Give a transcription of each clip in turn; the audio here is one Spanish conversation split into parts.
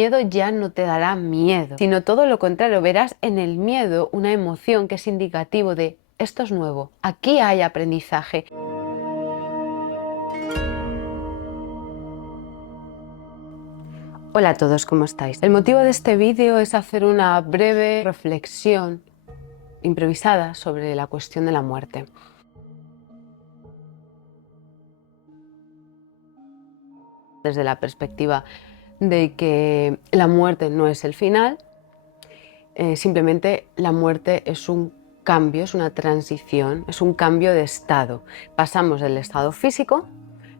miedo ya no te dará miedo, sino todo lo contrario, verás en el miedo una emoción que es indicativo de esto es nuevo, aquí hay aprendizaje. Hola a todos, ¿cómo estáis? El motivo de este vídeo es hacer una breve reflexión improvisada sobre la cuestión de la muerte. Desde la perspectiva de que la muerte no es el final, simplemente la muerte es un cambio, es una transición, es un cambio de estado. Pasamos del estado físico,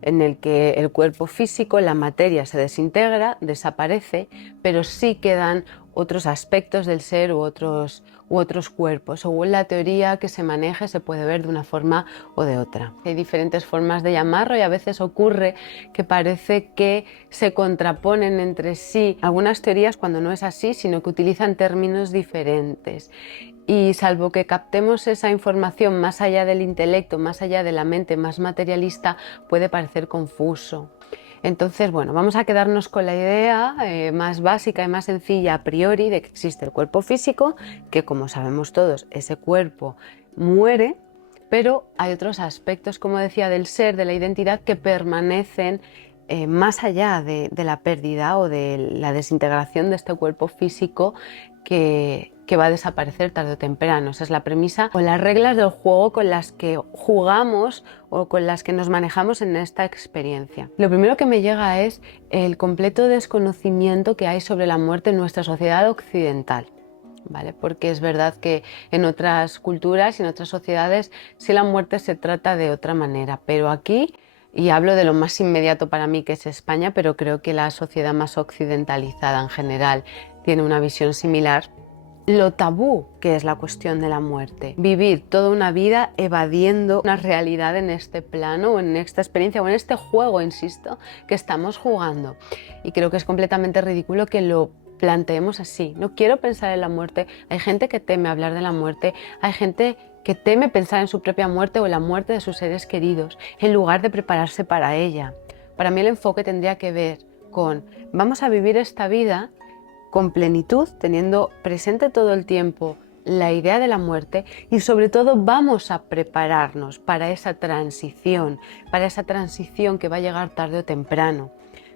en el que el cuerpo físico, la materia se desintegra, desaparece, pero sí quedan otros aspectos del ser u otros cuerpos. Según la teoría que se maneje, se puede ver de una forma o de otra. Hay diferentes formas de llamarlo y a veces ocurre que parece que se contraponen entre sí algunas teorías cuando no es así, sino que utilizan términos diferentes. Y salvo que captemos esa información más allá del intelecto, más allá de la mente más materialista, puede parecer confuso. Entonces, bueno, vamos a quedarnos con la idea más básica y más sencilla a priori de que existe el cuerpo físico, que como sabemos todos, ese cuerpo muere, pero hay otros aspectos, como decía, del ser, de la identidad, que permanecen más allá de la pérdida o de la desintegración de este cuerpo físico que va a desaparecer tarde o temprano. Esa es la premisa o las reglas del juego con las que jugamos o con las que nos manejamos en esta experiencia. Lo primero que me llega es el completo desconocimiento que hay sobre la muerte en nuestra sociedad occidental. ¿Vale? Porque es verdad que en otras culturas y en otras sociedades sí la muerte se trata de otra manera, pero aquí, y hablo de lo más inmediato para mí que es España, pero creo que la sociedad más occidentalizada en general tiene una visión similar, lo tabú que es la cuestión de la muerte. Vivir toda una vida evadiendo una realidad en este plano o en esta experiencia o en este juego, insisto, que estamos jugando. Y creo que es completamente ridículo que lo planteemos así. No quiero pensar en la muerte. Hay gente que teme hablar de la muerte. Hay gente que teme pensar en su propia muerte o en la muerte de sus seres queridos, en lugar de prepararse para ella. Para mí el enfoque tendría que ver con vamos a vivir esta vida con plenitud, teniendo presente todo el tiempo la idea de la muerte y sobre todo vamos a prepararnos para esa transición que va a llegar tarde o temprano.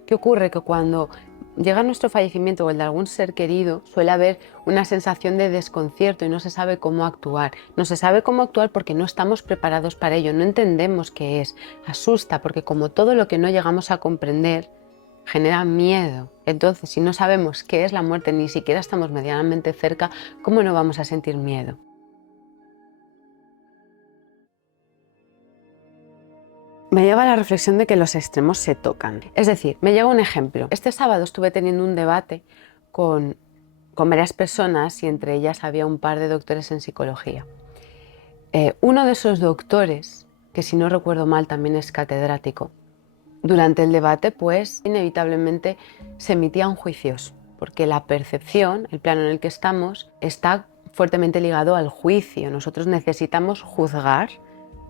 ¿Qué ocurre? Que cuando llega nuestro fallecimiento o el de algún ser querido, suele haber una sensación de desconcierto y no se sabe cómo actuar. No se sabe cómo actuar porque no estamos preparados para ello, no entendemos qué es. Asusta porque como todo lo que no llegamos a comprender, genera miedo. Entonces, si no sabemos qué es la muerte, ni siquiera estamos medianamente cerca, ¿cómo no vamos a sentir miedo? Me lleva a la reflexión de que los extremos se tocan. Es decir, me llega un ejemplo. Este sábado estuve teniendo un debate con varias personas y entre ellas había un par de doctores en psicología. Uno de esos doctores, que si no recuerdo mal también es catedrático, durante el debate, pues, inevitablemente se emitían juicios, porque la percepción, el plano en el que estamos, está fuertemente ligado al juicio. Nosotros necesitamos juzgar,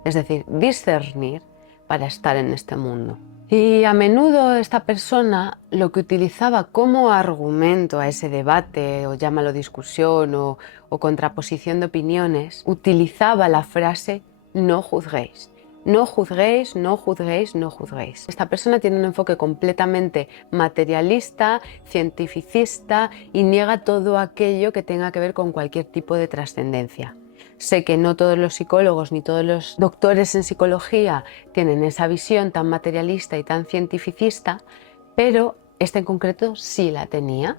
es decir, discernir para estar en este mundo. Y a menudo esta persona lo que utilizaba como argumento a ese debate, o llámalo discusión o contraposición de opiniones, utilizaba la frase no juzguéis. No juzguéis, no juzguéis, no juzguéis. Esta persona tiene un enfoque completamente materialista, cientificista y niega todo aquello que tenga que ver con cualquier tipo de trascendencia. Sé que no todos los psicólogos ni todos los doctores en psicología tienen esa visión tan materialista y tan cientificista, pero este en concreto sí la tenía.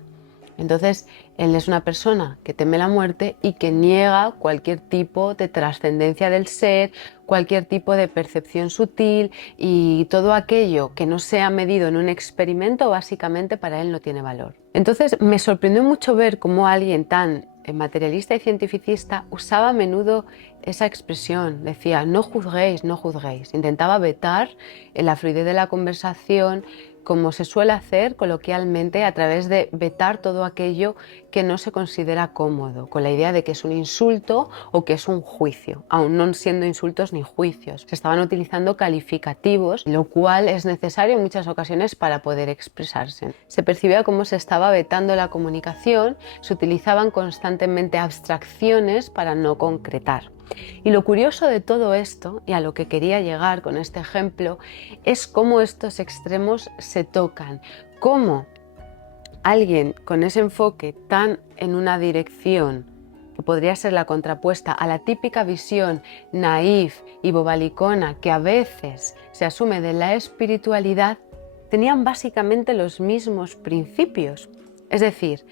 Entonces, él es una persona que teme la muerte y que niega cualquier tipo de trascendencia del ser, cualquier tipo de percepción sutil y todo aquello que no sea medido en un experimento, básicamente para él no tiene valor. Entonces, me sorprendió mucho ver cómo alguien tan materialista y cientificista usaba a menudo esa expresión. Decía, no juzguéis, no juzguéis. Intentaba vetar en la fluidez de la conversación como se suele hacer coloquialmente, a través de vetar todo aquello que no se considera cómodo, con la idea de que es un insulto o que es un juicio, aun no siendo insultos ni juicios. Se estaban utilizando calificativos, lo cual es necesario en muchas ocasiones para poder expresarse. Se percibía cómo se estaba vetando la comunicación, se utilizaban constantemente abstracciones para no concretar. Y lo curioso de todo esto, y a lo que quería llegar con este ejemplo, es cómo estos extremos se tocan, cómo alguien con ese enfoque tan en una dirección, que podría ser la contrapuesta a la típica visión naif y bobalicona que a veces se asume de la espiritualidad, tenían básicamente los mismos principios. Es decir,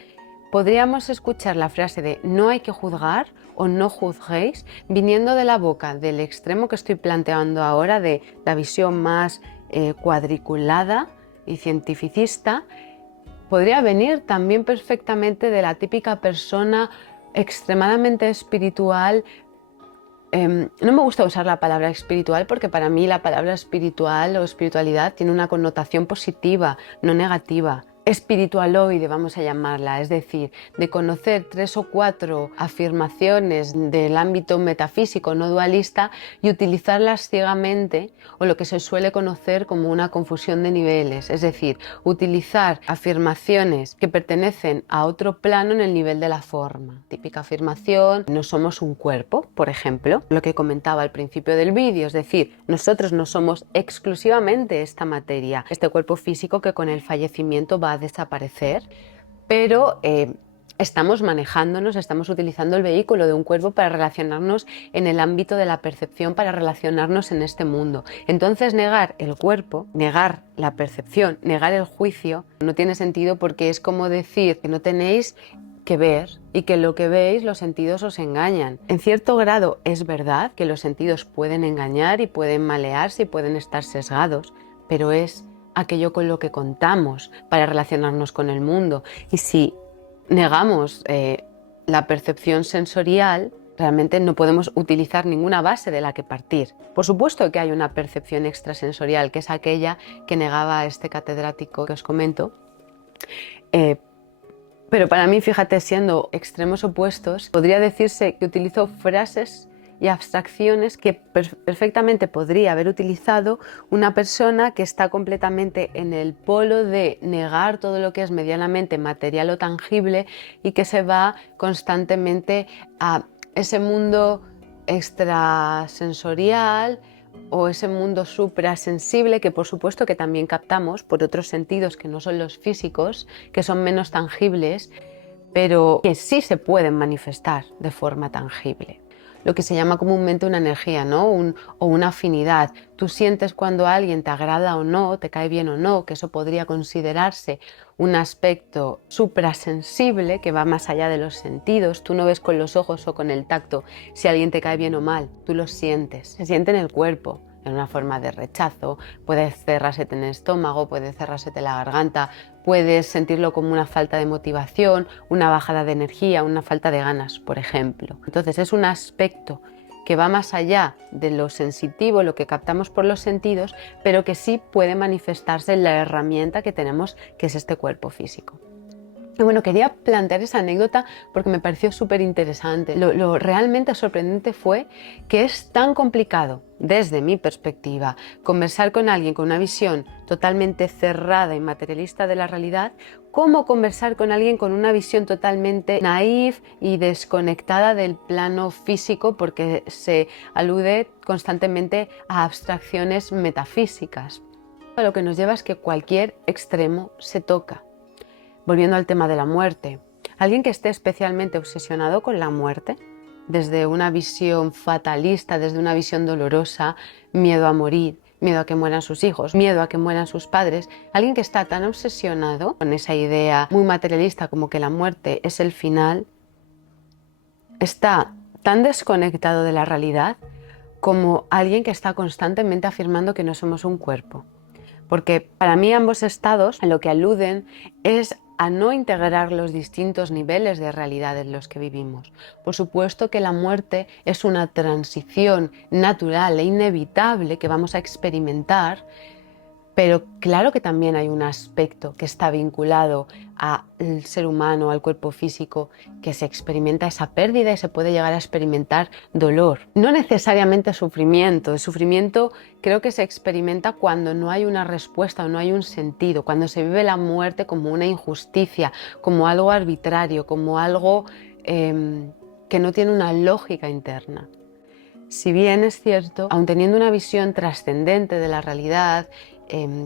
podríamos escuchar la frase de no hay que juzgar o no juzguéis viniendo de la boca del extremo que estoy planteando ahora, de la visión más cuadriculada y cientificista. Podría venir también perfectamente de la típica persona extremadamente espiritual. No me gusta usar la palabra espiritual porque para mí la palabra espiritual o espiritualidad tiene una connotación positiva, no negativa. Espiritualoide vamos a llamarla, es decir, de conocer 3 o 4 afirmaciones del ámbito metafísico no dualista y utilizarlas ciegamente, o lo que se suele conocer como una confusión de niveles, es decir, utilizar afirmaciones que pertenecen a otro plano en el nivel de la forma. Típica afirmación, no somos un cuerpo, por ejemplo, lo que comentaba al principio del vídeo, es decir, nosotros no somos exclusivamente esta materia, este cuerpo físico que con el fallecimiento va a desaparecer, pero estamos manejándonos, estamos utilizando el vehículo de un cuerpo para relacionarnos en el ámbito de la percepción, para relacionarnos en este mundo. Entonces negar el cuerpo, negar la percepción, negar el juicio, no tiene sentido, porque es como decir que no tenéis que ver y que lo que veis los sentidos os engañan. En cierto grado es verdad que los sentidos pueden engañar y pueden malearse y pueden estar sesgados, pero es aquello con lo que contamos para relacionarnos con el mundo. Y si negamos la percepción sensorial, realmente no podemos utilizar ninguna base de la que partir. Por supuesto que hay una percepción extrasensorial, que es aquella que negaba este catedrático que os comento, pero para mí, fíjate, siendo extremos opuestos, podría decirse que utilizo frases y abstracciones que perfectamente podría haber utilizado una persona que está completamente en el polo de negar todo lo que es medianamente material o tangible, y que se va constantemente a ese mundo extrasensorial o ese mundo suprasensible, que por supuesto que también captamos por otros sentidos que no son los físicos, que son menos tangibles, pero que sí se pueden manifestar de forma tangible. Lo que se llama comúnmente una energía, ¿no? O una afinidad. Tú sientes cuando alguien te agrada o no, te cae bien o no, que eso podría considerarse un aspecto suprasensible que va más allá de los sentidos. Tú no ves con los ojos o con el tacto si alguien te cae bien o mal, tú lo sientes, se siente en el cuerpo, en una forma de rechazo, puede cerrársete en el estómago, puede cerrársete la garganta, puedes sentirlo como una falta de motivación, una bajada de energía, una falta de ganas, por ejemplo. Entonces es un aspecto que va más allá de lo sensitivo, lo que captamos por los sentidos, pero que sí puede manifestarse en la herramienta que tenemos, que es este cuerpo físico. Y bueno, quería plantear esa anécdota porque me pareció súper interesante. Lo realmente sorprendente fue que es tan complicado, desde mi perspectiva, conversar con alguien con una visión totalmente cerrada y materialista de la realidad, como conversar con alguien con una visión totalmente naif y desconectada del plano físico, porque se alude constantemente a abstracciones metafísicas. Lo que nos lleva es que cualquier extremo se toca. Volviendo al tema de la muerte, alguien que esté especialmente obsesionado con la muerte, desde una visión fatalista, desde una visión dolorosa, miedo a morir, miedo a que mueran sus hijos, miedo a que mueran sus padres, alguien que está tan obsesionado con esa idea muy materialista como que la muerte es el final, está tan desconectado de la realidad como alguien que está constantemente afirmando que no somos un cuerpo. Porque para mí ambos estados en lo que aluden es a no integrar los distintos niveles de realidad en los que vivimos. Por supuesto que la muerte es una transición natural e inevitable que vamos a experimentar, Pero claro que también hay un aspecto que está vinculado al ser humano, al cuerpo físico, que se experimenta esa pérdida y se puede llegar a experimentar dolor. No necesariamente sufrimiento. El sufrimiento creo que se experimenta cuando no hay una respuesta o no hay un sentido, cuando se vive la muerte como una injusticia, como algo arbitrario, como algo que no tiene una lógica interna. Si bien es cierto, aun teniendo una visión trascendente de la realidad,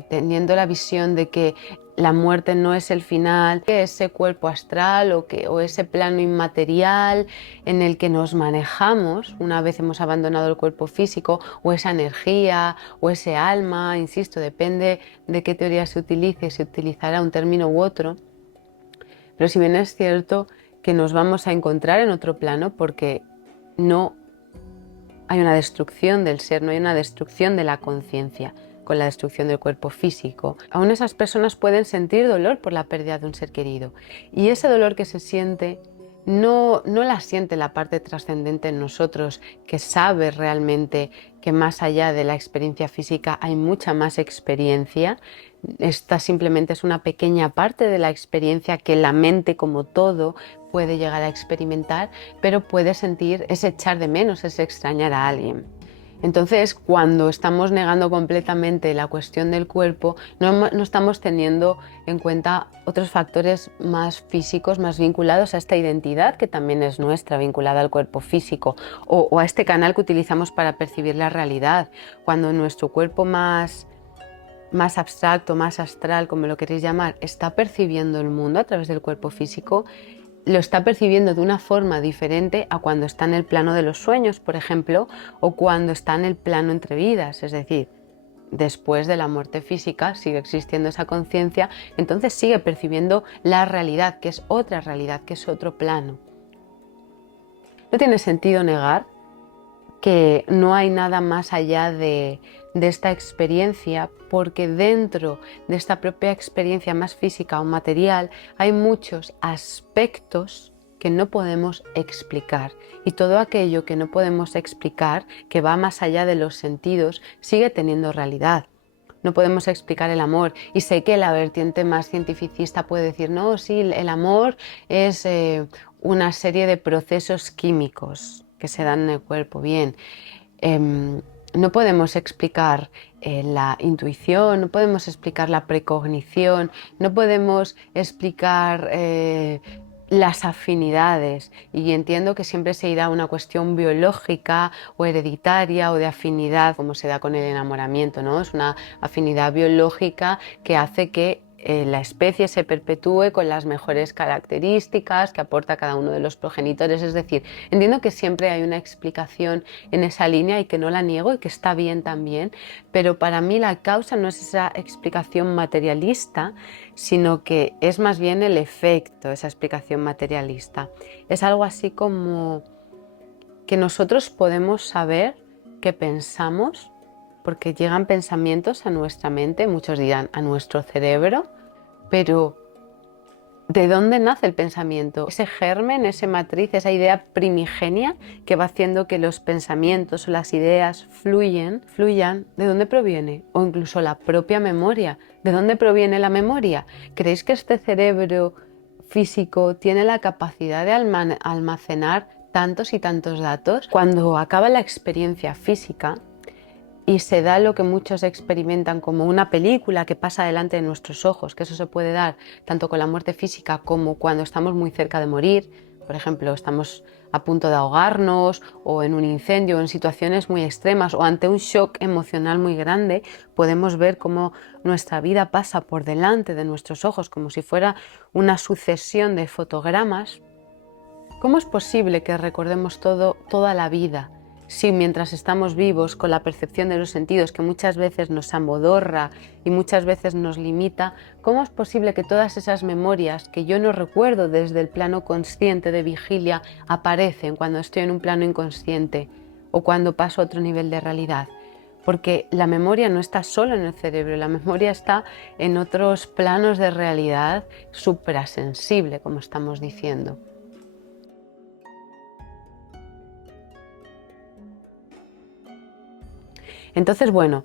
teniendo la visión de que la muerte no es el final, que ese cuerpo astral o ese plano inmaterial en el que nos manejamos una vez hemos abandonado el cuerpo físico, o esa energía o ese alma, insisto, depende de qué teoría se utilice, se utilizará un término u otro, pero si bien es cierto que nos vamos a encontrar en otro plano porque no hay una destrucción del ser, no hay una destrucción de la conciencia con la destrucción del cuerpo físico. Aún esas personas pueden sentir dolor por la pérdida de un ser querido, y ese dolor que se siente no la siente la parte trascendente en nosotros, que sabe realmente que más allá de la experiencia física hay mucha más experiencia. Esta simplemente es una pequeña parte de la experiencia que la mente como todo puede llegar a experimentar, pero puede sentir ese echar de menos, ese extrañar a alguien. Entonces, cuando estamos negando completamente la cuestión del cuerpo, no estamos teniendo en cuenta otros factores más físicos, más vinculados a esta identidad que también es nuestra, vinculada al cuerpo físico, o a este canal que utilizamos para percibir la realidad. Cuando nuestro cuerpo más abstracto, más astral, como lo queréis llamar, está percibiendo el mundo a través del cuerpo físico, lo está percibiendo de una forma diferente a cuando está en el plano de los sueños, por ejemplo, o cuando está en el plano entre vidas, es decir, después de la muerte física sigue existiendo esa conciencia, entonces sigue percibiendo la realidad, que es otra realidad, que es otro plano. No tiene sentido negar que no hay nada más allá de esta experiencia, porque dentro de esta propia experiencia más física o material hay muchos aspectos que no podemos explicar, y todo aquello que no podemos explicar, que va más allá de los sentidos, sigue teniendo realidad. No podemos explicar el amor, y sé que la vertiente más cientificista puede decir, no, sí, el amor es una serie de procesos químicos que se dan en el cuerpo. Bien, no podemos explicar la intuición, no podemos explicar la precognición, no podemos explicar las afinidades, y entiendo que siempre se irá a una cuestión biológica o hereditaria o de afinidad, como se da con el enamoramiento, ¿no? Es una afinidad biológica que hace que la especie se perpetúe con las mejores características que aporta cada uno de los progenitores. Es decir, entiendo que siempre hay una explicación en esa línea y que no la niego y que está bien también, pero para mí la causa no es esa explicación materialista, sino que es más bien el efecto, esa explicación materialista. Es algo así como que nosotros podemos saber qué pensamos, porque llegan pensamientos a nuestra mente, muchos dirán a nuestro cerebro, pero ¿de dónde nace el pensamiento? Ese germen, esa matriz, esa idea primigenia que va haciendo que los pensamientos o las ideas fluyan, ¿de dónde proviene? O incluso la propia memoria, ¿de dónde proviene la memoria? ¿Creéis que este cerebro físico tiene la capacidad de almacenar tantos y tantos datos? Cuando acaba la experiencia física y se da lo que muchos experimentan como una película que pasa delante de nuestros ojos, que eso se puede dar tanto con la muerte física como cuando estamos muy cerca de morir, por ejemplo, estamos a punto de ahogarnos o en un incendio o en situaciones muy extremas o ante un shock emocional muy grande, podemos ver cómo nuestra vida pasa por delante de nuestros ojos como si fuera una sucesión de fotogramas. ¿Cómo es posible que recordemos toda la vida? Si mientras estamos vivos, con la percepción de los sentidos que muchas veces nos amodorra y muchas veces nos limita, ¿cómo es posible que todas esas memorias que yo no recuerdo desde el plano consciente de vigilia aparecen cuando estoy en un plano inconsciente o cuando paso a otro nivel de realidad? Porque la memoria no está solo en el cerebro, la memoria está en otros planos de realidad suprasensible, como estamos diciendo. Entonces, bueno,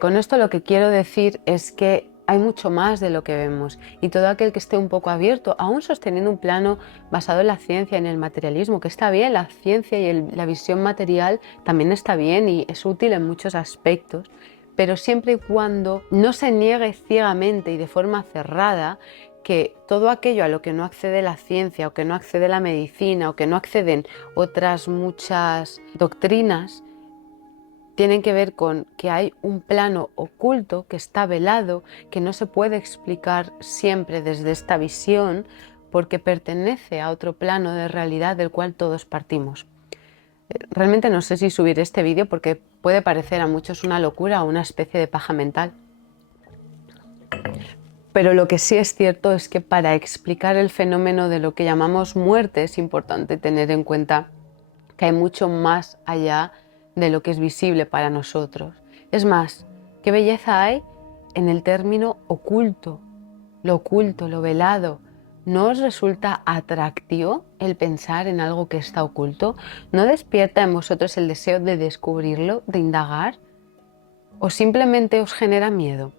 con esto lo que quiero decir es que hay mucho más de lo que vemos y todo aquel que esté un poco abierto, aún sosteniendo un plano basado en la ciencia, en el materialismo, que está bien, la ciencia y la visión material también está bien y es útil en muchos aspectos, pero siempre y cuando no se niegue ciegamente y de forma cerrada que todo aquello a lo que no accede la ciencia o que no accede la medicina o que no acceden otras muchas doctrinas, tienen que ver con que hay un plano oculto que está velado, que no se puede explicar siempre desde esta visión porque pertenece a otro plano de realidad del cual todos partimos. Realmente no sé si subir este vídeo porque puede parecer a muchos una locura o una especie de paja mental. Pero lo que sí es cierto es que para explicar el fenómeno de lo que llamamos muerte es importante tener en cuenta que hay mucho más allá de lo que es visible para nosotros. Es más, ¿qué belleza hay en el término oculto, lo velado? ¿No os resulta atractivo el pensar en algo que está oculto? ¿No despierta en vosotros el deseo de descubrirlo, de indagar? ¿O simplemente os genera miedo?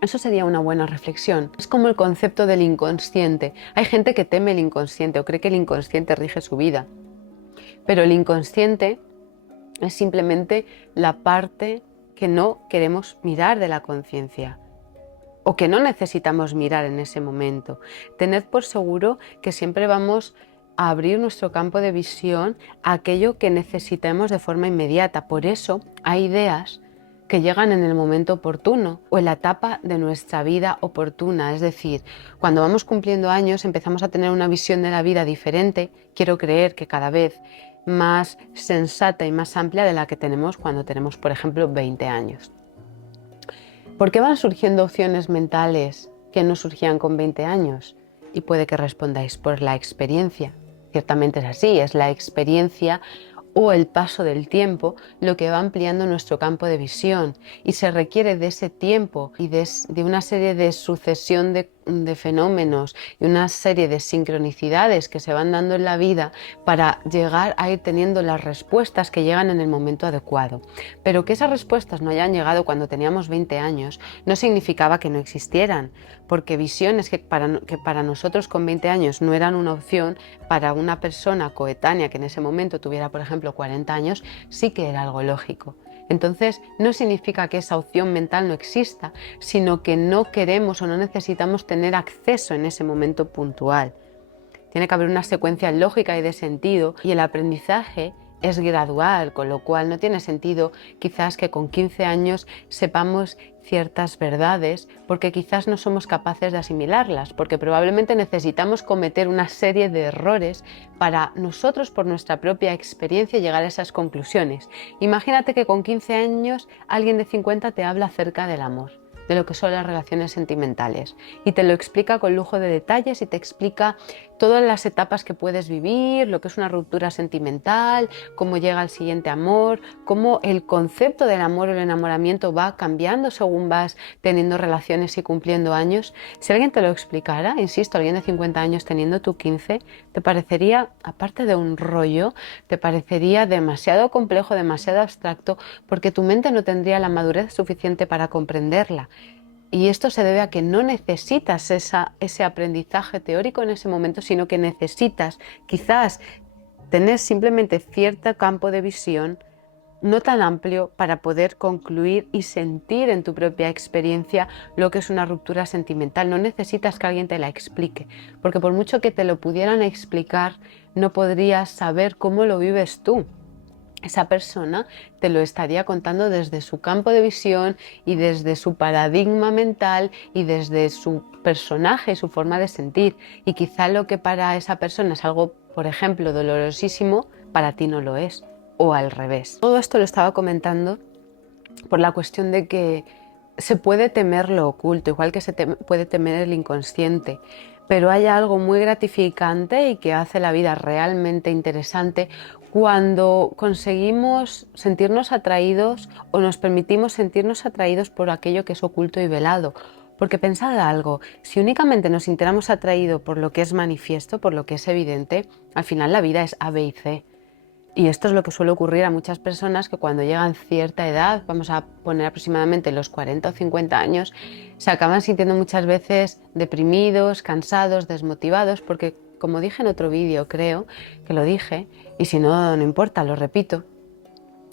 Eso sería una buena reflexión. Es como el concepto del inconsciente. Hay gente que teme el inconsciente o cree que el inconsciente rige su vida. Pero el inconsciente es simplemente la parte que no queremos mirar de la conciencia o que no necesitamos mirar en ese momento. Tened por seguro que siempre vamos a abrir nuestro campo de visión a aquello que necesitemos de forma inmediata. Por eso hay ideas que llegan en el momento oportuno o en la etapa de nuestra vida oportuna. Es decir, cuando vamos cumpliendo años empezamos a tener una visión de la vida diferente, quiero creer que cada vez más sensata y más amplia de la que tenemos cuando tenemos, por ejemplo, 20 años. ¿Por qué van surgiendo opciones mentales que no surgían con 20 años? Y puede que respondáis por la experiencia. Ciertamente es así, es la experiencia o el paso del tiempo lo que va ampliando nuestro campo de visión y se requiere de ese tiempo y de una serie de sucesión de fenómenos y una serie de sincronicidades que se van dando en la vida para llegar a ir teniendo las respuestas que llegan en el momento adecuado. Pero que esas respuestas no hayan llegado cuando teníamos 20 años no significaba que no existieran, porque visiones que para nosotros con 20 años no eran una opción, para una persona coetánea que en ese momento tuviera, por ejemplo, 40 años, sí que era algo lógico. Entonces, no significa que esa opción mental no exista, sino que no queremos o no necesitamos tener acceso en ese momento puntual. Tiene que haber una secuencia lógica y de sentido, y el aprendizaje es gradual, con lo cual no tiene sentido quizás que con 15 años sepamos ciertas verdades porque quizás no somos capaces de asimilarlas, porque probablemente necesitamos cometer una serie de errores para nosotros, por nuestra propia experiencia, llegar a esas conclusiones. Imagínate que con 15 años alguien de 50 te habla acerca del amor, de lo que son las relaciones sentimentales, y te lo explica con lujo de detalles y te explica todas las etapas que puedes vivir, lo que es una ruptura sentimental, cómo llega al siguiente amor, cómo el concepto del amor o el enamoramiento va cambiando según vas teniendo relaciones y cumpliendo años. Si alguien te lo explicara, insisto, alguien de 50 años teniendo tú 15, te parecería, aparte de un rollo, te parecería demasiado complejo, demasiado abstracto, porque tu mente no tendría la madurez suficiente para comprenderla. Y esto se debe a que no necesitas ese aprendizaje teórico en ese momento, sino que necesitas quizás tener simplemente cierto campo de visión no tan amplio para poder concluir y sentir en tu propia experiencia lo que es una ruptura sentimental. No necesitas que alguien te la explique, porque por mucho que te lo pudieran explicar, no podrías saber cómo lo vives tú. Esa persona te lo estaría contando desde su campo de visión y desde su paradigma mental y desde su personaje, su forma de sentir. Y quizá lo que para esa persona es algo, por ejemplo, dolorosísimo, para ti no lo es, o al revés. Todo esto lo estaba comentando por la cuestión de que se puede temer lo oculto, igual que puede temer el inconsciente, pero hay algo muy gratificante y que hace la vida realmente interesante cuando conseguimos sentirnos atraídos o nos permitimos sentirnos atraídos por aquello que es oculto y velado. Porque pensad algo, si únicamente nos sintiéramos atraídos por lo que es manifiesto, por lo que es evidente, al final la vida es A, B y C. Y esto es lo que suele ocurrir a muchas personas que cuando llegan cierta edad, vamos a poner aproximadamente los 40 o 50 años, se acaban sintiendo muchas veces deprimidos, cansados, desmotivados, porque como dije en otro vídeo, creo que lo dije, y si no, no importa, lo repito.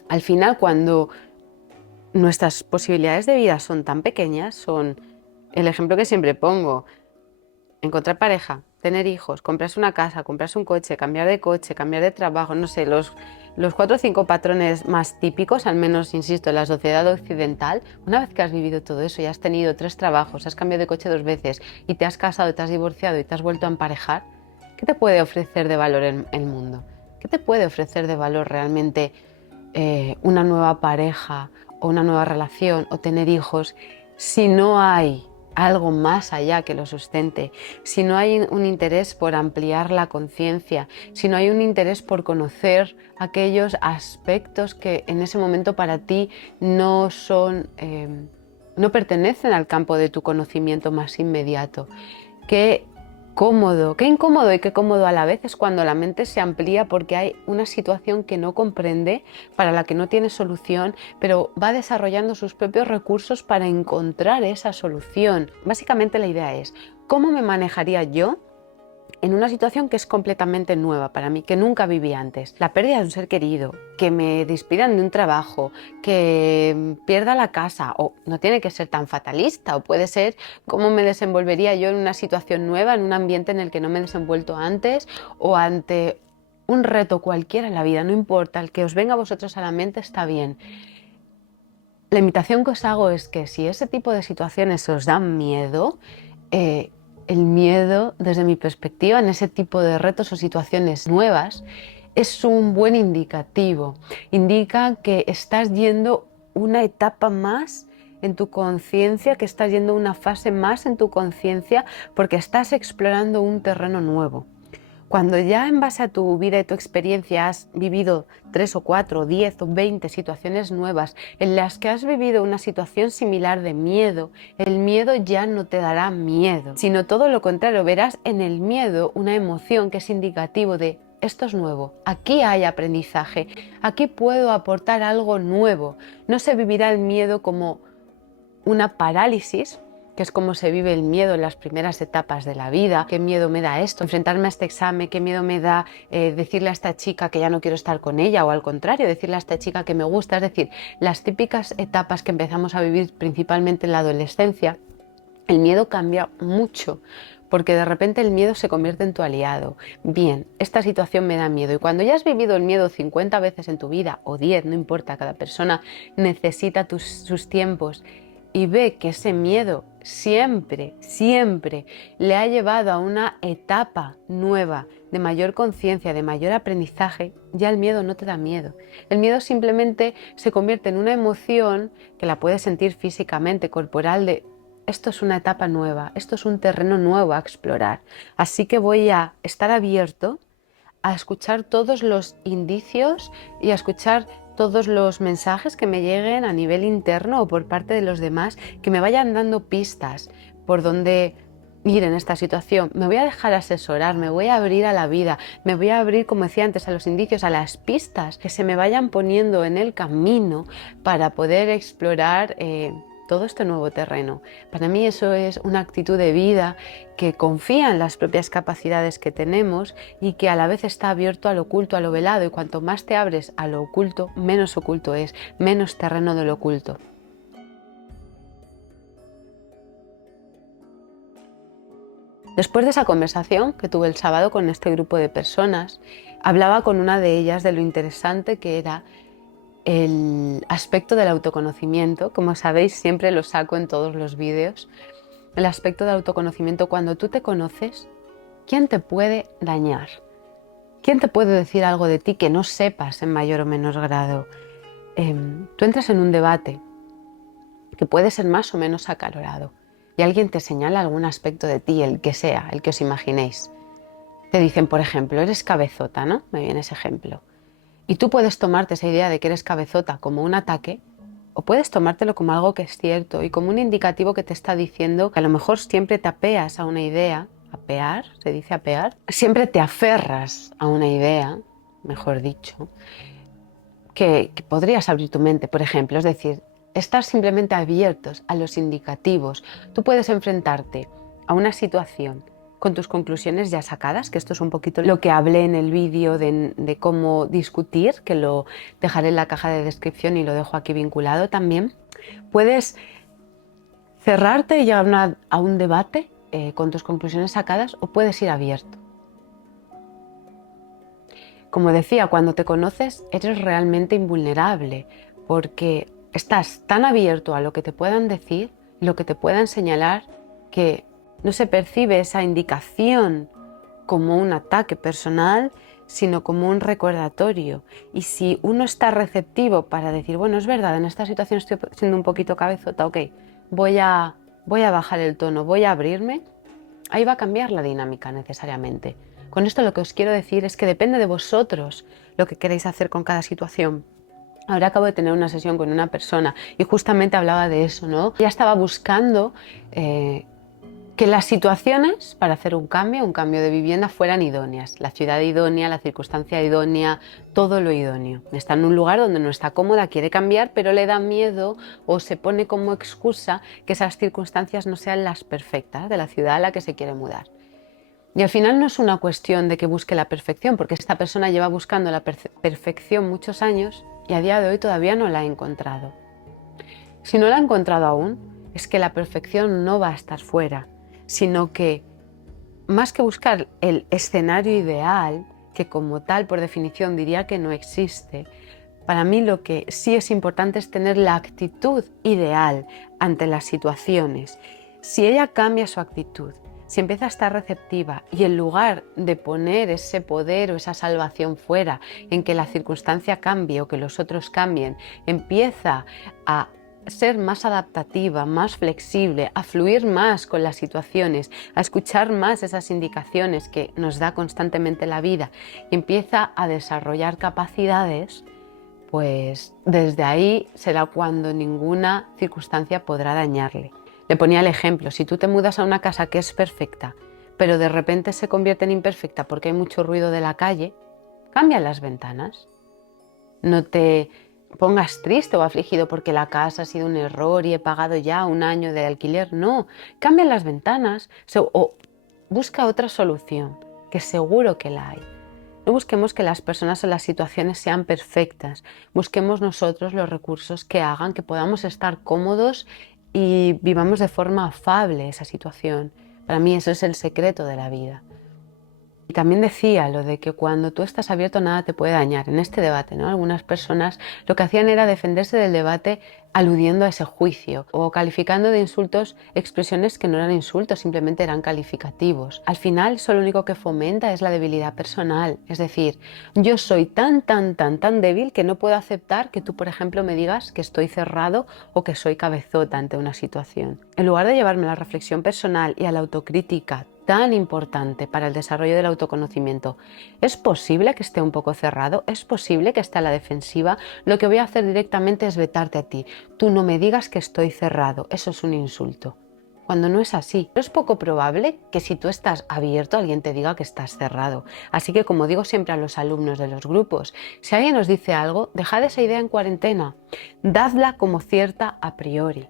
Al final, cuando nuestras posibilidades de vida son tan pequeñas, son el ejemplo que siempre pongo: encontrar pareja, tener hijos, comprarse una casa, comprarse un coche, cambiar de trabajo, no sé, los 4 o 5 patrones más típicos, al menos, insisto, en la sociedad occidental. Una vez que has vivido todo eso y has tenido 3 trabajos, has cambiado de coche 2 veces y te has casado, te has divorciado y te has vuelto a emparejar, ¿qué te puede ofrecer de valor en el mundo? ¿Qué te puede ofrecer de valor realmente una nueva pareja o una nueva relación o tener hijos si no hay algo más allá que lo sustente, si no hay un interés por ampliar la conciencia, si no hay un interés por conocer aquellos aspectos que en ese momento para ti no son, no pertenecen al campo de tu conocimiento más inmediato? Qué cómodo, qué incómodo y qué cómodo a la vez es cuando la mente se amplía porque hay una situación que no comprende, para la que no tiene solución, pero va desarrollando sus propios recursos para encontrar esa solución. Básicamente la idea es: ¿cómo me manejaría yo en una situación que es completamente nueva para mí, que nunca viví antes? La pérdida de un ser querido, que me despidan de un trabajo, que pierda la casa, o no tiene que ser tan fatalista, o puede ser cómo me desenvolvería yo en una situación nueva, en un ambiente en el que no me he desenvuelto antes, o ante un reto cualquiera en la vida, no importa, el que os venga a vosotros a la mente está bien. La invitación que os hago es que si ese tipo de situaciones os dan miedo, el miedo, desde mi perspectiva, en ese tipo de retos o situaciones nuevas, es un buen indicativo. Indica que estás yendo una etapa más en tu conciencia, que estás yendo una fase más en tu conciencia, porque estás explorando un terreno nuevo. Cuando ya en base a tu vida y tu experiencia has vivido 3 o 4 o 10 o 20 situaciones nuevas en las que has vivido una situación similar de miedo, el miedo ya no te dará miedo, sino todo lo contrario, verás en el miedo una emoción que es indicativo de: esto es nuevo, aquí hay aprendizaje, aquí puedo aportar algo nuevo. No se vivirá el miedo como una parálisis, que es como se vive el miedo en las primeras etapas de la vida. ¿Qué miedo me da esto? Enfrentarme a este examen. ¿Qué miedo me da decirle a esta chica que ya no quiero estar con ella? O al contrario, decirle a esta chica que me gusta. Es decir, las típicas etapas que empezamos a vivir principalmente en la adolescencia, el miedo cambia mucho, porque de repente el miedo se convierte en tu aliado. Bien, esta situación me da miedo, y cuando ya has vivido el miedo 50 veces en tu vida, o 10, no importa, cada persona necesita sus tiempos, y ve que ese miedo siempre le ha llevado a una etapa nueva de mayor conciencia, de mayor aprendizaje, ya el miedo no te da miedo. El miedo simplemente se convierte en una emoción que la puedes sentir físicamente, corporal, de: esto es una etapa nueva, esto es un terreno nuevo a explorar. Así que voy a estar abierto a escuchar todos los indicios y a escuchar todos los mensajes que me lleguen a nivel interno o por parte de los demás, que me vayan dando pistas por dónde ir en esta situación. Me voy a dejar asesorar, me voy a abrir a la vida, me voy a abrir, como decía antes, a los indicios, a las pistas que se me vayan poniendo en el camino para poder explorar todo este nuevo terreno. Para mí eso es una actitud de vida que confía en las propias capacidades que tenemos y que a la vez está abierto a lo oculto, a lo velado, y cuanto más te abres a lo oculto, menos oculto es, menos terreno de lo oculto. Después de esa conversación que tuve el sábado con este grupo de personas, hablaba con una de ellas de lo interesante que era el aspecto del autoconocimiento. Como sabéis, siempre lo saco en todos los vídeos. El aspecto del autoconocimiento: cuando tú te conoces, ¿quién te puede dañar? ¿Quién te puede decir algo de ti que no sepas en mayor o menor grado? Tú entras en un debate que puede ser más o menos acalorado y alguien te señala algún aspecto de ti, el que sea, el que os imaginéis. Te dicen, por ejemplo: eres cabezota, ¿no? Me viene ese ejemplo. Y tú puedes tomarte esa idea de que eres cabezota como un ataque, o puedes tomártelo como algo que es cierto y como un indicativo que te está diciendo que a lo mejor siempre te apeas a una idea. Apear, se dice apear. Siempre te aferras a una idea mejor dicho, que podrías abrir tu mente, por ejemplo, es decir, estar simplemente abiertos a los indicativos. Tú puedes enfrentarte a una situación con tus conclusiones ya sacadas, que esto es un poquito lo que hablé en el vídeo de cómo discutir, que lo dejaré en la caja de descripción y lo dejo aquí vinculado también. Puedes cerrarte y llegar a un debate con tus conclusiones sacadas, o puedes ir abierto. Como decía, cuando te conoces eres realmente invulnerable, porque estás tan abierto a lo que te puedan decir, lo que te puedan señalar, que no se percibe esa indicación como un ataque personal, sino como un recordatorio. Y si uno está receptivo para decir, bueno, es verdad, en esta situación estoy siendo un poquito cabezota, ok, voy a bajar el tono, voy a abrirme, ahí va a cambiar la dinámica necesariamente. Con esto lo que os quiero decir es que depende de vosotros lo que queréis hacer con cada situación. Ahora acabo de tener una sesión con una persona y justamente hablaba de eso, ¿no? Ella estaba buscando que las situaciones para hacer un cambio de vivienda fueran idóneas. La ciudad idónea, la circunstancia idónea, todo lo idóneo. Está en un lugar donde no está cómoda, quiere cambiar, pero le da miedo o se pone como excusa que esas circunstancias no sean las perfectas de la ciudad a la que se quiere mudar. Y al final no es una cuestión de que busque la perfección, porque esta persona lleva buscando la perfección muchos años y a día de hoy todavía no la ha encontrado. Si no la ha encontrado aún, es que la perfección no va a estar fuera, sino que más que buscar el escenario ideal, que como tal por definición diría que no existe, para mí lo que sí es importante es tener la actitud ideal ante las situaciones. Si ella cambia su actitud, si empieza a estar receptiva y en lugar de poner ese poder o esa salvación fuera en que la circunstancia cambie o que los otros cambien, empieza a ser más adaptativa, más flexible, a fluir más con las situaciones, a escuchar más esas indicaciones que nos da constantemente la vida y empieza a desarrollar capacidades, pues desde ahí será cuando ninguna circunstancia podrá dañarle. Le ponía el ejemplo, si tú te mudas a una casa que es perfecta, pero de repente se convierte en imperfecta porque hay mucho ruido de la calle, cambia las ventanas. No te pongas triste o afligido porque la casa ha sido un error y he pagado ya un año de alquiler. No, cambia las ventanas o busca otra solución, que seguro que la hay. No busquemos que las personas o las situaciones sean perfectas, busquemos nosotros los recursos que hagan que podamos estar cómodos y vivamos de forma afable esa situación. Para mí eso es el secreto de la vida. Y también decía lo de que cuando tú estás abierto nada te puede dañar. En este debate, ¿no? Algunas personas lo que hacían era defenderse del debate aludiendo a ese juicio o calificando de insultos expresiones que no eran insultos, simplemente eran calificativos. Al final eso lo único que fomenta es la debilidad personal. Es decir, yo soy tan débil que no puedo aceptar que tú, por ejemplo, me digas que estoy cerrado o que soy cabezota ante una situación. En lugar de llevarme a la reflexión personal y a la autocrítica, tan importante para el desarrollo del autoconocimiento. ¿Es posible que esté un poco cerrado? ¿Es posible que esté a la defensiva? Lo que voy a hacer directamente es vetarte a ti. Tú no me digas que estoy cerrado, eso es un insulto. Cuando no es así, es poco probable que si tú estás abierto alguien te diga que estás cerrado. Así que, como digo siempre a los alumnos de los grupos, si alguien os dice algo, dejad esa idea en cuarentena, dadla como cierta a priori.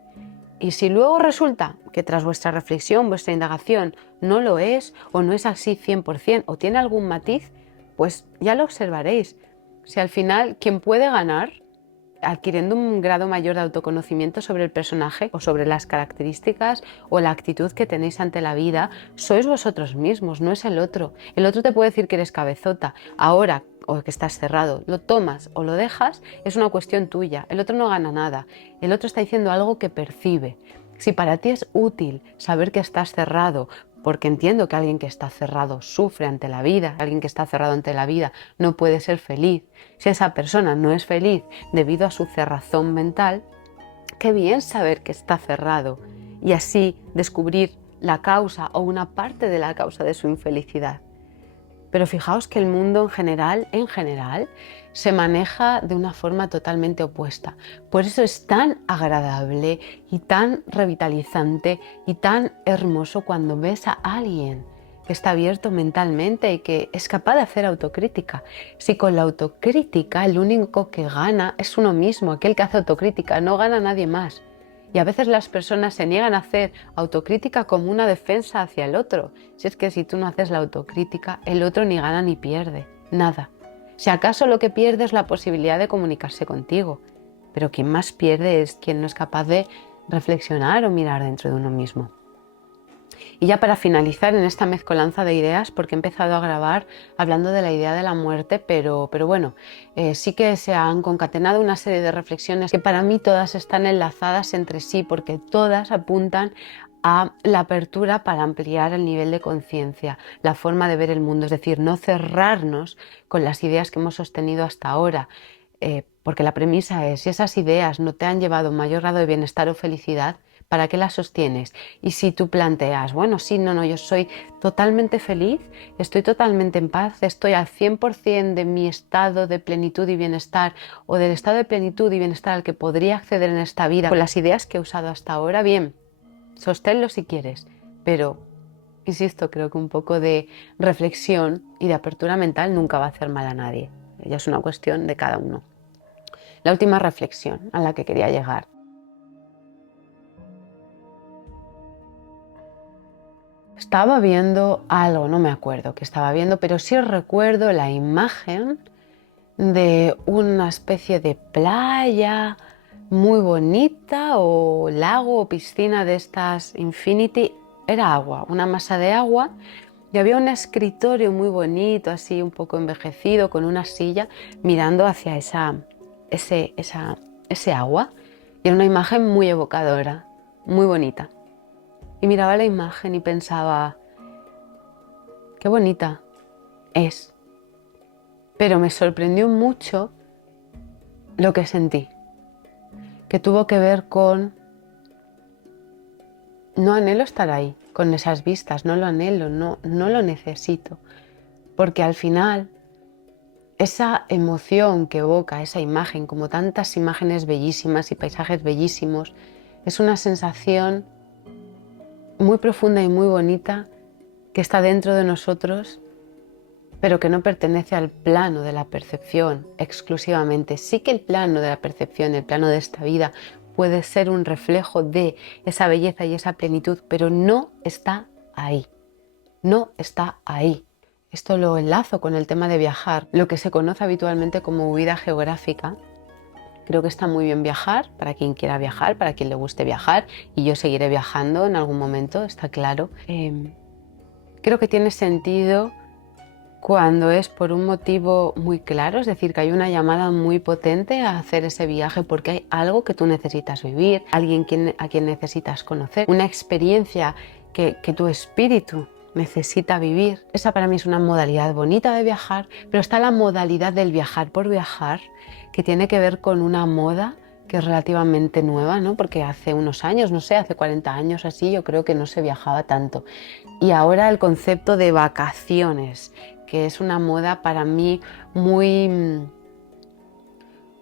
Y si luego resulta que tras vuestra reflexión, vuestra indagación no lo es o no es así 100% o tiene algún matiz, pues ya lo observaréis. Si al final quien puede ganar adquiriendo un grado mayor de autoconocimiento sobre el personaje o sobre las características o la actitud que tenéis ante la vida, sois vosotros mismos, no es el otro. El otro te puede decir que eres cabezota ahora o que estás cerrado, lo tomas o lo dejas, es una cuestión tuya, el otro no gana nada, el otro está diciendo algo que percibe. Si para ti es útil saber que estás cerrado, porque entiendo que alguien que está cerrado sufre ante la vida, alguien que está cerrado ante la vida no puede ser feliz. Si esa persona no es feliz debido a su cerrazón mental, qué bien saber que está cerrado y así descubrir la causa o una parte de la causa de su infelicidad. Pero fijaos que el mundo en general, se maneja de una forma totalmente opuesta. Por eso es tan agradable y tan revitalizante y tan hermoso cuando ves a alguien que está abierto mentalmente y que es capaz de hacer autocrítica. Si con la autocrítica el único que gana es uno mismo, aquel que hace autocrítica, no gana nadie más. Y a veces las personas se niegan a hacer autocrítica como una defensa hacia el otro. Si es que si tú no haces la autocrítica, el otro ni gana ni pierde, nada. Si acaso lo que pierde es la posibilidad de comunicarse contigo, pero quien más pierde es quien no es capaz de reflexionar o mirar dentro de uno mismo. Y ya para finalizar en esta mezcolanza de ideas, porque he empezado a grabar hablando de la idea de la muerte, pero bueno, sí que se han concatenado una serie de reflexiones que para mí todas están enlazadas entre sí, porque todas apuntan a la apertura para ampliar el nivel de conciencia, la forma de ver el mundo, es decir, no cerrarnos con las ideas que hemos sostenido hasta ahora, porque la premisa es, si esas ideas no te han llevado a un mayor grado de bienestar o felicidad, ¿para qué las sostienes? Y si tú planteas, bueno, sí, no, yo soy totalmente feliz, estoy totalmente en paz, estoy al 100% de mi estado de plenitud y bienestar o del estado de plenitud y bienestar al que podría acceder en esta vida con las ideas que he usado hasta ahora, bien, sosténlo si quieres, pero, insisto, creo que un poco de reflexión y de apertura mental nunca va a hacer mal a nadie. Ya es una cuestión de cada uno. La última reflexión a la que quería llegar. Estaba viendo algo, no me acuerdo qué estaba viendo, pero sí recuerdo la imagen de una especie de playa muy bonita o lago o piscina de estas Infinity. Era agua, una masa de agua, y había un escritorio muy bonito, así un poco envejecido, con una silla mirando hacia ese agua. Y era una imagen muy evocadora, muy bonita. Y miraba la imagen y pensaba, qué bonita es. Pero me sorprendió mucho lo que sentí, que tuvo que ver con, no anhelo estar ahí, con esas vistas, no lo anhelo, no lo necesito. Porque al final, esa emoción que evoca esa imagen, como tantas imágenes bellísimas y paisajes bellísimos, es una sensación muy profunda y muy bonita que está dentro de nosotros, pero que no pertenece al plano de la percepción exclusivamente. Sí que el plano de la percepción, el plano de esta vida, puede ser un reflejo de esa belleza y esa plenitud, pero no está ahí. No está ahí. Esto lo enlazo con el tema de viajar, lo que se conoce habitualmente como huida geográfica. Creo que está muy bien viajar, para quien quiera viajar, para quien le guste viajar, y yo seguiré viajando en algún momento, está claro. Creo que tiene sentido cuando es por un motivo muy claro, es decir, que hay una llamada muy potente a hacer ese viaje porque hay algo que tú necesitas vivir, alguien a quien necesitas conocer, una experiencia que tu espíritu necesita vivir. Esa para mí es una modalidad bonita de viajar, pero está la modalidad del viajar por viajar, que tiene que ver con una moda que es relativamente nueva, ¿no? Porque hace unos años, no sé, hace 40 años así, yo creo que no se viajaba tanto. Y ahora el concepto de vacaciones, que es una moda para mí muy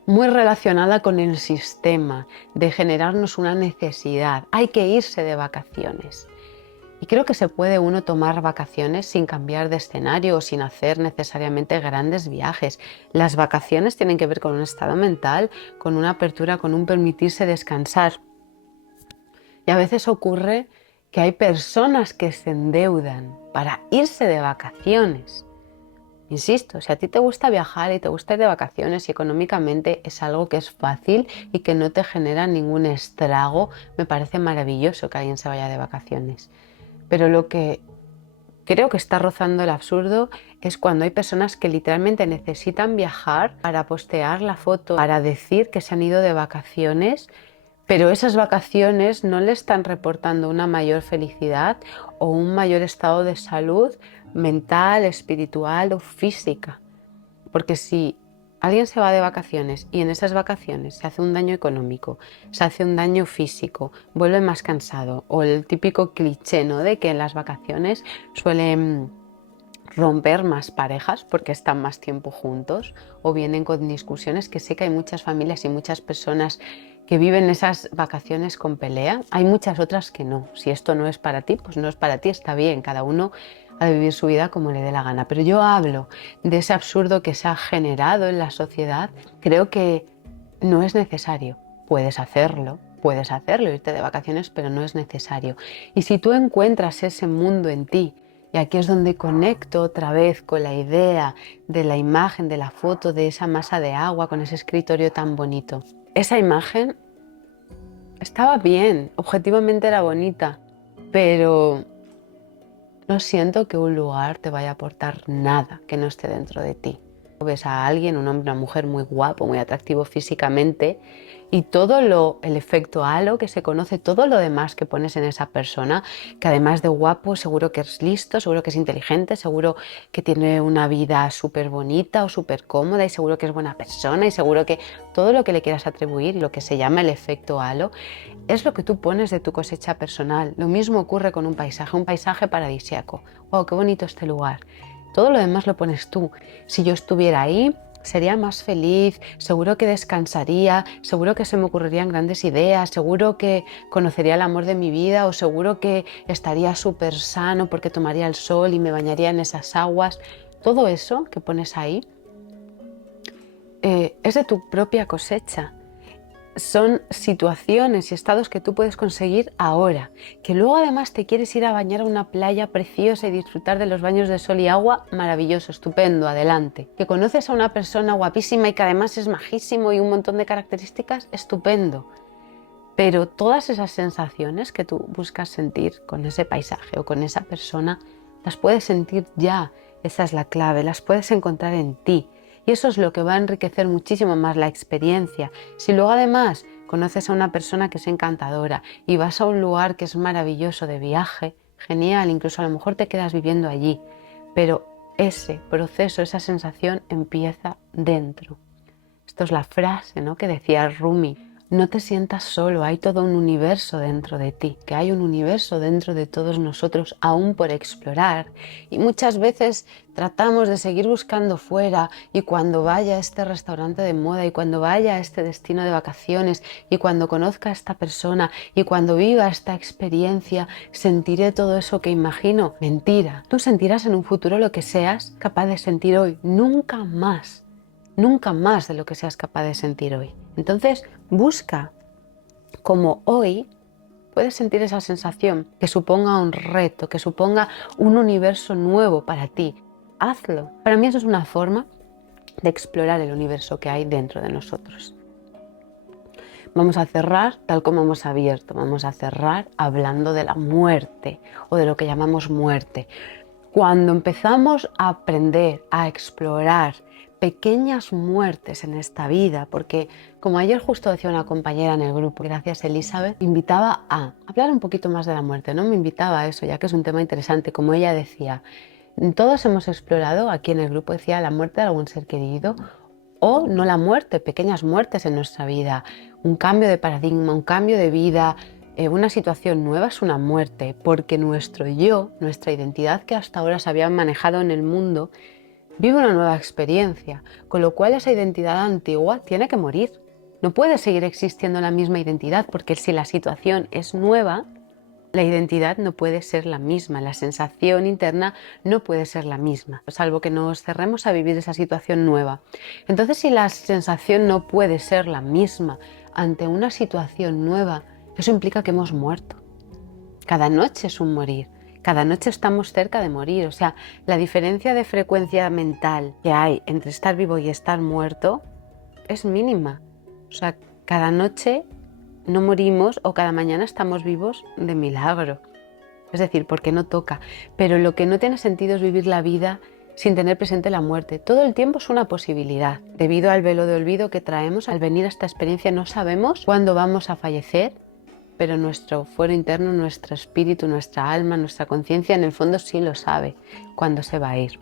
relacionada con el sistema, de generarnos una necesidad. Hay que irse de vacaciones. Y creo que se puede uno tomar vacaciones sin cambiar de escenario o sin hacer necesariamente grandes viajes. Las vacaciones tienen que ver con un estado mental, con una apertura, con un permitirse descansar. Y a veces ocurre que hay personas que se endeudan para irse de vacaciones. Insisto, si a ti te gusta viajar y te gusta ir de vacaciones y económicamente es algo que es fácil y que no te genera ningún estrago, me parece maravilloso que alguien se vaya de vacaciones. Pero lo que creo que está rozando el absurdo es cuando hay personas que literalmente necesitan viajar para postear la foto, para decir que se han ido de vacaciones, pero esas vacaciones no le están reportando una mayor felicidad o un mayor estado de salud mental, espiritual o física. Porque si alguien se va de vacaciones y en esas vacaciones se hace un daño económico, se hace un daño físico, vuelve más cansado, o el típico cliché, ¿no?, de que en las vacaciones suelen romper más parejas porque están más tiempo juntos o vienen con discusiones, que sé que hay muchas familias y muchas personas que viven esas vacaciones con pelea. Hay muchas otras que no. Si esto no es para ti, pues no es para ti, está bien. Cada uno ha de vivir su vida como le dé la gana. Pero yo hablo de ese absurdo que se ha generado en la sociedad. Creo que no es necesario. Puedes hacerlo, irte de vacaciones, pero no es necesario. Y si tú encuentras ese mundo en ti, y aquí es donde conecto otra vez con la idea de la imagen, de la foto, de esa masa de agua con ese escritorio tan bonito. Esa imagen estaba bien, objetivamente era bonita, pero no siento que un lugar te vaya a aportar nada que no esté dentro de ti. Ves a alguien, un hombre, una mujer muy guapo, muy atractivo físicamente, y el efecto halo que se conoce, todo lo demás que pones en esa persona, que además de guapo seguro que es listo, seguro que es inteligente, seguro que tiene una vida súper bonita o súper cómoda, y seguro que es buena persona, y seguro que todo lo que le quieras atribuir, lo que se llama el efecto halo, es lo que tú pones de tu cosecha personal. Lo mismo ocurre con un paisaje paradisíaco. ¡Wow, qué bonito este lugar! Todo lo demás lo pones tú. Si yo estuviera ahí, sería más feliz, seguro que descansaría, seguro que se me ocurrirían grandes ideas, seguro que conocería el amor de mi vida, o seguro que estaría súper sano porque tomaría el sol y me bañaría en esas aguas. Todo eso que pones ahí es de tu propia cosecha. Son situaciones y estados que tú puedes conseguir ahora, que luego además te quieres ir a bañar a una playa preciosa y disfrutar de los baños de sol y agua, maravilloso, estupendo, adelante. Que conoces a una persona guapísima y que además es majísimo y un montón de características, estupendo. Pero todas esas sensaciones que tú buscas sentir con ese paisaje o con esa persona, las puedes sentir ya, esa es la clave, las puedes encontrar en ti. Y eso es lo que va a enriquecer muchísimo más la experiencia. Si luego además conoces a una persona que es encantadora y vas a un lugar que es maravilloso de viaje, genial, incluso a lo mejor te quedas viviendo allí, pero ese proceso, esa sensación empieza dentro. Esto es la frase, ¿no?, que decía Rumi. No te sientas solo, hay todo un universo dentro de ti, que hay un universo dentro de todos nosotros aún por explorar. Y muchas veces tratamos de seguir buscando fuera, y cuando vaya a este restaurante de moda, y cuando vaya a este destino de vacaciones, y cuando conozca a esta persona, y cuando viva esta experiencia, sentiré todo eso que imagino. Mentira, tú sentirás en un futuro lo que seas capaz de sentir hoy, nunca más de lo que seas capaz de sentir hoy. Entonces, busca cómo hoy puedes sentir esa sensación, que suponga un reto, que suponga un universo nuevo para ti. Hazlo. Para mí eso es una forma de explorar el universo que hay dentro de nosotros. Vamos a cerrar tal como hemos abierto. Vamos a cerrar hablando de la muerte o de lo que llamamos muerte. Cuando empezamos a aprender, a explorar pequeñas muertes en esta vida, porque como ayer justo decía una compañera en el grupo, gracias Elizabeth, me invitaba a hablar un poquito más de la muerte, no me invitaba a eso, ya que es un tema interesante, como ella decía, todos hemos explorado, aquí en el grupo decía, la muerte de algún ser querido, o no la muerte, pequeñas muertes en nuestra vida, un cambio de paradigma, un cambio de vida, una situación nueva es una muerte, porque nuestro yo, nuestra identidad que hasta ahora se había manejado en el mundo, vive una nueva experiencia, con lo cual esa identidad antigua tiene que morir. No puede seguir existiendo la misma identidad, porque si la situación es nueva, la identidad no puede ser la misma, la sensación interna no puede ser la misma, salvo que nos cerremos a vivir esa situación nueva. Entonces, si la sensación no puede ser la misma ante una situación nueva, eso implica que hemos muerto. Cada noche es un morir. Cada noche estamos cerca de morir, o sea, la diferencia de frecuencia mental que hay entre estar vivo y estar muerto es mínima. O sea, cada noche no morimos o cada mañana estamos vivos de milagro. Es decir, porque no toca. Pero lo que no tiene sentido es vivir la vida sin tener presente la muerte. Todo el tiempo es una posibilidad. Debido al velo de olvido que traemos al venir a esta experiencia, no sabemos cuándo vamos a fallecer, pero nuestro fuero interno, nuestro espíritu, nuestra alma, nuestra conciencia, en el fondo sí lo sabe cuándo se va a ir.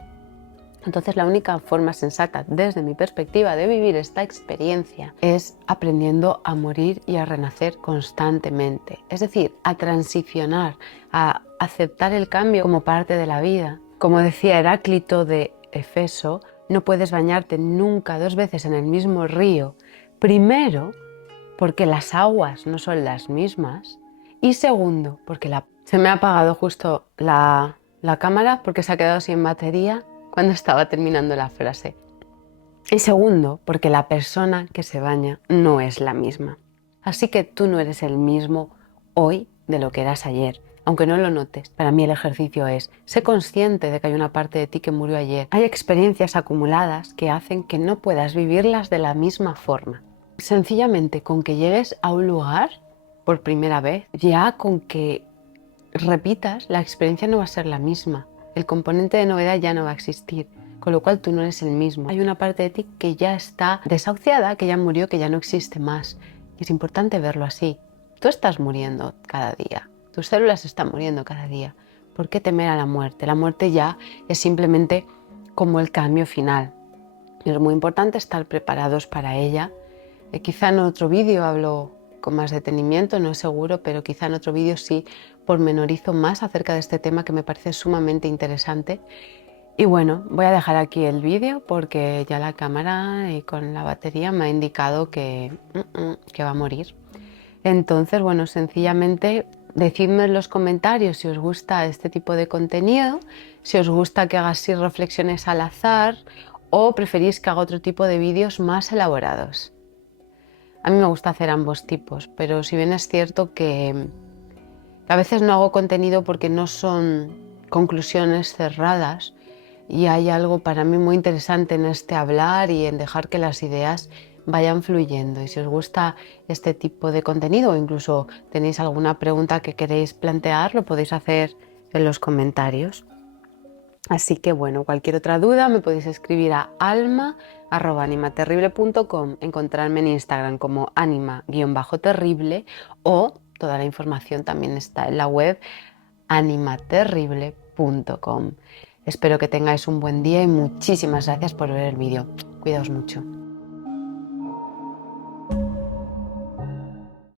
Entonces la única forma sensata, desde mi perspectiva, de vivir esta experiencia es aprendiendo a morir y a renacer constantemente. Es decir, a transicionar, a aceptar el cambio como parte de la vida. Como decía Heráclito de Efeso, no puedes bañarte nunca 2 veces en el mismo río. Primero, porque las aguas no son las mismas. Y segundo, porque se me ha apagado justo la cámara porque se ha quedado sin batería cuando estaba terminando la frase. Y segundo, porque la persona que se baña no es la misma. Así que tú no eres el mismo hoy de lo que eras ayer. Aunque no lo notes, para mí el ejercicio es, sé consciente de que hay una parte de ti que murió ayer. Hay experiencias acumuladas que hacen que no puedas vivirlas de la misma forma. Sencillamente, con que llegues a un lugar por primera vez, ya con que repitas, la experiencia no va a ser la misma. El componente de novedad ya no va a existir, con lo cual tú no eres el mismo. Hay una parte de ti que ya está desahuciada, que ya murió, que ya no existe más. Y es importante verlo así. Tú estás muriendo cada día. Tus células están muriendo cada día. ¿Por qué temer a la muerte? La muerte ya es simplemente como el cambio final. Es muy importante estar preparados para ella. Quizá en otro vídeo hablo con más detenimiento, no es seguro, pero quizá en otro vídeo sí pormenorizo más acerca de este tema que me parece sumamente interesante. Y bueno, voy a dejar aquí el vídeo porque ya la cámara y con la batería me ha indicado que va a morir. Entonces, bueno, sencillamente decidme en los comentarios si os gusta este tipo de contenido, si os gusta que haga así reflexiones al azar o preferís que haga otro tipo de vídeos más elaborados. A mí me gusta hacer ambos tipos, pero si bien es cierto que a veces no hago contenido porque no son conclusiones cerradas y hay algo para mí muy interesante en este hablar y en dejar que las ideas vayan fluyendo. Y si os gusta este tipo de contenido o incluso tenéis alguna pregunta que queréis plantear, lo podéis hacer en los comentarios. Así que bueno, cualquier otra duda me podéis escribir a alma@animaterrible.com, encontrarme en Instagram como anima_terrible o toda la información también está en la web animaterrible.com. Espero que tengáis un buen día y muchísimas gracias por ver el vídeo. Cuidaos mucho.